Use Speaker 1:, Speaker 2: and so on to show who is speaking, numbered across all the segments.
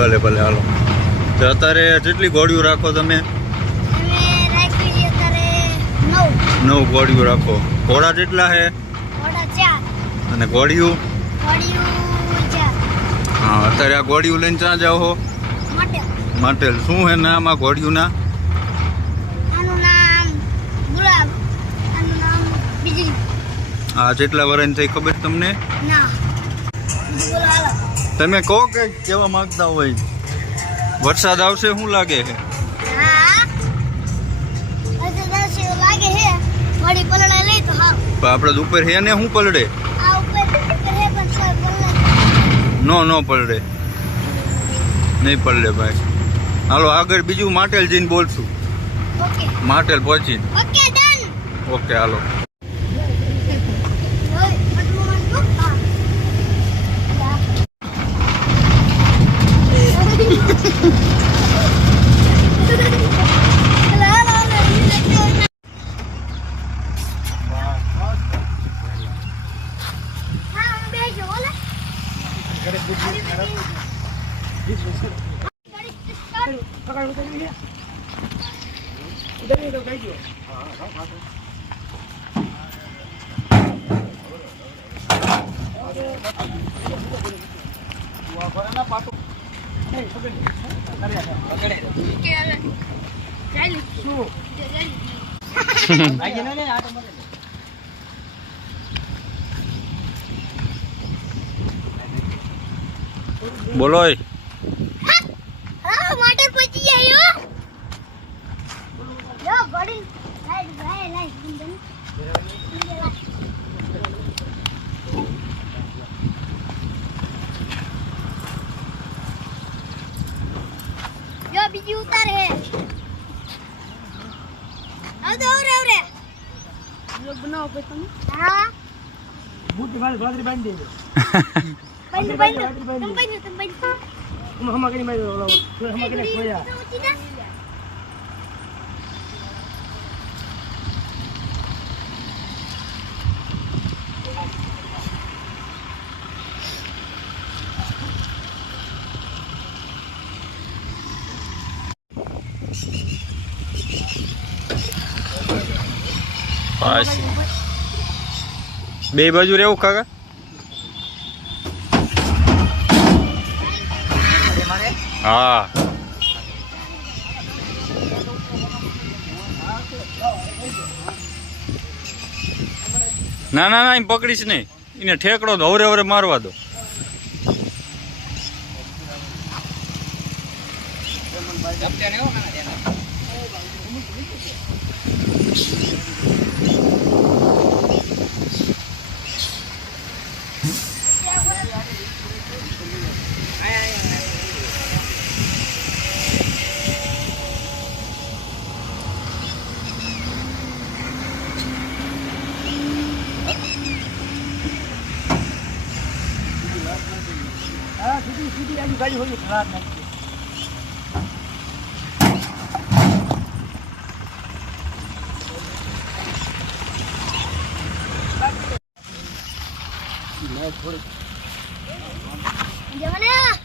Speaker 1: ભલે ભલે હાલો. તો અત્યારે જેટલી ઘોડીઓ રાખો તમે? નવ ઘોડીઓ રાખો. ઘોડા જેટલા છે અને ઘોડીઓ હા અત્યારે આ ઘોડીઓ લઈને ક્યાં જાઓ છો માટે શું છે નામ આ ઘોડીઓના આ જેટલા વર્ષની થઈ ખબર તમને?
Speaker 2: ના.
Speaker 1: તમે કહો કે કેવા માંગતા હોય? વરસાદ આવશે શું લાગે છે? આપણે ઉપર હે ને શું પલડે નો નો પલડે નહીં પલડે ભાઈ. હાલો આગળ બીજું માટેલ જઈને બોલશું. માટેલ પહોંચીને. Okay hello. બોલો
Speaker 2: બીજી ઉતાર હે. આવદે ઓરે ઓરે
Speaker 3: લોગ બનાવો પે તમે.
Speaker 2: હા. બુટ
Speaker 4: મારી ભાદરી બાંધી દેજો.
Speaker 2: બંધ બંધ. તમે બંધ તમે બંધ. હમ
Speaker 3: હમ કરી ઓલા
Speaker 2: હમા કરી ખોયા.
Speaker 1: બે બાજુ રહેવું કાકા? હા. ના ના ના, એમ પકડીશ નહીં. એને ઠેકડો તો હવરે હવરે મારવા દો.
Speaker 2: હા સીધી
Speaker 4: સીધી આજુ ગાડી હોય ખરાબ નાખી
Speaker 2: જવાના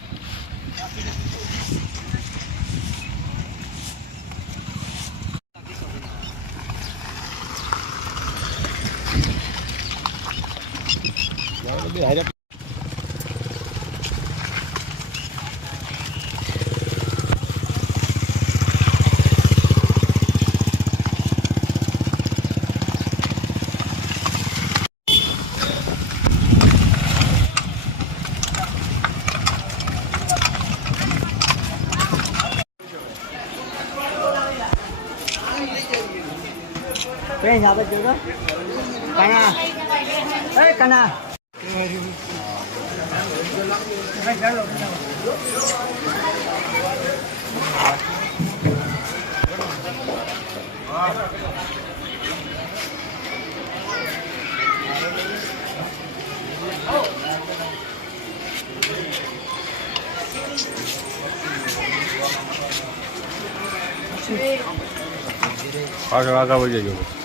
Speaker 5: કઈ જાવે જોડો કાના એ કાના કઈ ચાલો
Speaker 1: આગળ આગળ વહી જજો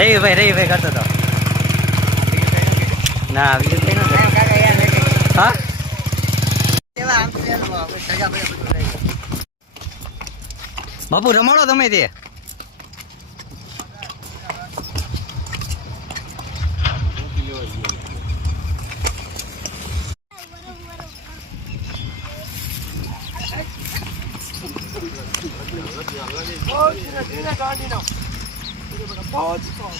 Speaker 5: રવિભાઈ રવિભાઈ કરતો હતો. ના બીજું હા બાપુ રમાડો તમે તે.
Speaker 2: からバーチかお前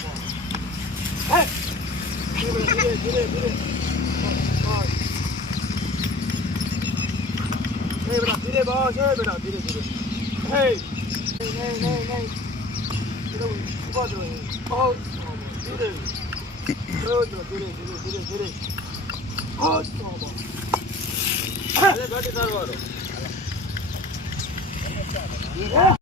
Speaker 2: はいブレブレブレブレはい。はいレブラブレバーチブラブレブはいないないないブレブレバーチバーチかお前ブレブレブレブレブレブレバーチはお前あれだ
Speaker 5: けだろう Yeah.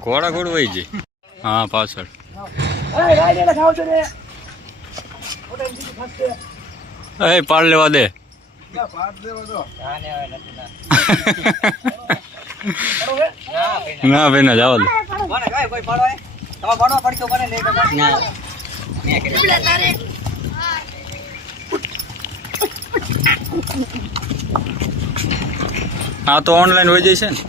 Speaker 1: ઘોડા ઘોડ વહી જાય હા પાછળ.
Speaker 4: એ
Speaker 1: પાડ લેવા દે.
Speaker 5: ના
Speaker 1: ભાઈ ના જાવ દે હા તો ઓનલાઈન હોય જશે ને.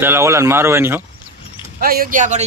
Speaker 1: પેલા ઓલા મારવાની હો.
Speaker 5: યોગ્ય આગળ